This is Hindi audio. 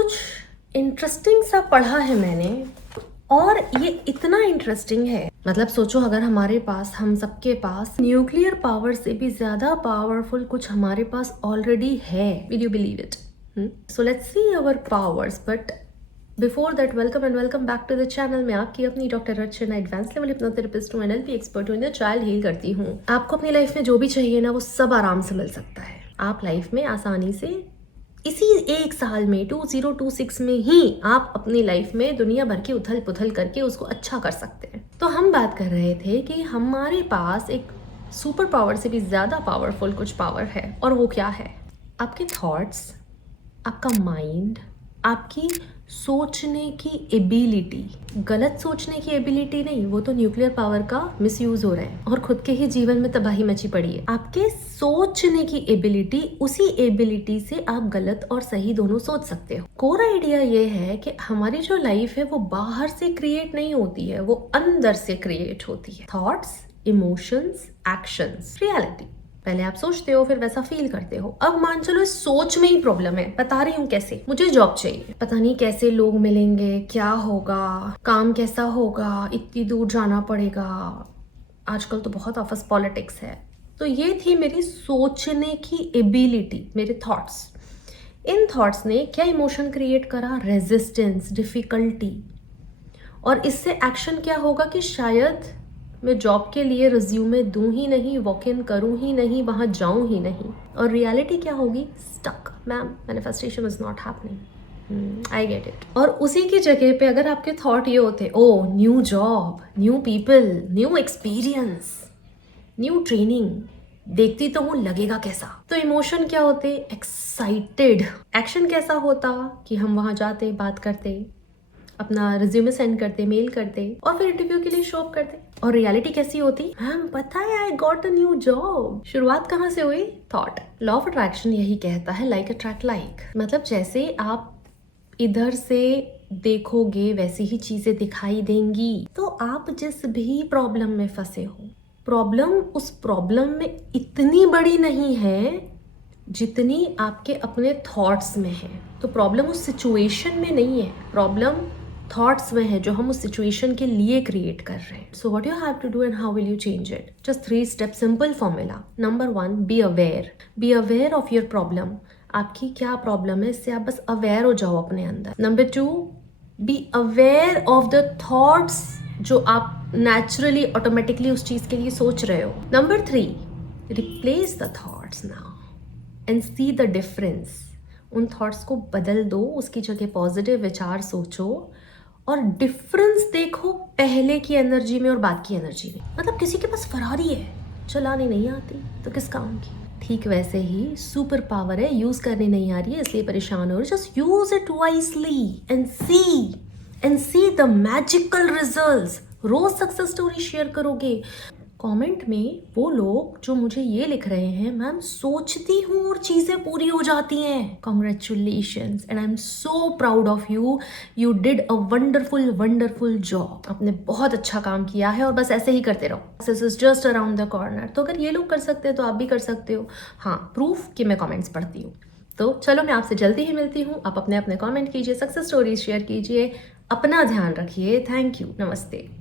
कुछ इंटरेस्टिंग सा पढ़ा है मैंने और ये इतना इंटरेस्टिंग है, मतलब सोचो अगर हमारे पास, हम सबके पास न्यूक्लियर पावर से भी ज्यादा पावरफुल कुछ हमारे पास ऑलरेडी है। Will you believe it? So let's see our powers, but before that welcome and welcome back to the channel. मैं आपकी अपनी doctor Archana, advance level hypnotherapist हूँ, NLP एक्सपर्ट हूँ, इनर चाइल्ड हील करती हूँ। आपको अपनी लाइफ में जो भी चाहिए ना वो सब आराम से मिल सकता है। आप लाइफ में आसानी से इसी एक साल में 2026 में ही आप अपनी लाइफ में दुनिया भर की उथल पुथल करके उसको अच्छा कर सकते हैं। तो हम बात कर रहे थे कि हमारे पास एक सुपर पावर से भी ज्यादा पावरफुल कुछ पावर है, और वो क्या है? आपके थॉट्स, आपका माइंड, आपकी सोचने की एबिलिटी। गलत सोचने की एबिलिटी नहीं, वो तो न्यूक्लियर पावर का मिसयूज हो रहा है और खुद के ही जीवन में तबाही मची पड़ी है। आपके सोचने की एबिलिटी, उसी एबिलिटी से आप गलत और सही दोनों सोच सकते हो। कोर आइडिया ये है कि हमारी जो लाइफ है वो बाहर से क्रिएट नहीं होती है, वो अंदर से क्रिएट होती है। Thoughts, emotions, actions, reality. पहले आप सोचते हो, फिर वैसा फील करते हो। अब मान चलो इस सोच में ही प्रॉब्लम है। बता रही हूँ कैसे। मुझे जॉब चाहिए, पता नहीं कैसे लोग मिलेंगे, क्या होगा, काम कैसा होगा, इतनी दूर जाना पड़ेगा, आजकल तो बहुत ऑफिस पॉलिटिक्स है। तो ये थी मेरी सोचने की एबिलिटी, मेरे थॉट्स। इन थॉट्स ने क्या इमोशन क्रिएट करा? Resistance, difficulty. और इससे एक्शन क्या होगा कि शायद मैं जॉब के लिए रिज्यूमे दूं ही नहीं, वॉक इन करूं ही नहीं, वहां जाऊं ही नहीं। और रियलिटी क्या होगी? Stuck. Ma'am, manifestation is not happening. I get it. और उसी की जगह पे अगर आपके थॉट ये होते, oh new job, new people, new experience, new training, देखती तो हूँ लगेगा कैसा, तो इमोशन क्या होते? एक्साइटेड। एक्शन कैसा होता कि हम वहां जाते, बात करते, अपना रिज्यूमे सेंड करते, मेल करते और फिर इंटरव्यू के लिए शो अप करते। और रियलिटी कैसी होती? मैम पता है, I got a new job. शुरुआत कहाँ से हुई? थॉट। लॉ ऑफ अट्रैक्शन यही कहता है, लाइक अट्रैक्ट लाइक। मतलब जैसे आप इधर से देखोगे वैसी ही चीजें दिखाई देंगी। तो आप जिस भी प्रॉब्लम में फंसे हो, प्रॉब्लम उस प्रॉब्लम में इतनी बड़ी नहीं है जितनी आपके अपने थॉट्स में है। तो प्रॉब्लम उस सिचुएशन में नहीं है, प्रॉब्लम थॉट्स में है जो हम उस सिचुएशन के लिए क्रिएट कर रहे हैं। So what you have to do and how will you change it? Just 3 step simple formula. Number 1, be aware. Be aware of your problem. आपकी क्या प्रॉब्लम है, इससे आप बस अवेयर हो जाओ अपने अंदर। Number 2, B aware of the thoughts जो आप नेचुरली ऑटोमेटिकली उस चीज के लिए सोच रहे हो। Number 3, replace the thoughts now and see the difference. उन थॉट्स को बदल दो, उसकी जगह पॉजिटिव विचार सोचो और डिफरेंस देखो पहले की एनर्जी में और बाद की एनर्जी में। मतलब किसी के पास फरारी है, चलाने नहीं आती तो किस काम की। ठीक वैसे ही सुपर पावर है, यूज करने नहीं आ रही है इसलिए परेशान हो रहे। Just use it wisely and see the magical results. रोज सक्सेस स्टोरी शेयर करोगे। कमेंट में वो लोग जो मुझे ये लिख रहे हैं, मैम सोचती हूँ और चीजें पूरी हो जाती हैं। Congratulations and I am so proud of you. You did a wonderful job. आपने बहुत अच्छा काम किया है और बस ऐसे ही करते रहो। This is just around the corner. तो अगर ये लोग कर सकते हैं तो आप भी कर सकते हो। हाँ, प्रूफ कि मैं कमेंट्स पढ़ती हूँ। तो चलो, मैं आपसे जल्दी ही मिलती हूँ। आप अपने अपने कमेंट कीजिए, सक्सेस स्टोरीज शेयर कीजिए, अपना ध्यान रखिए। थैंक यू, नमस्ते।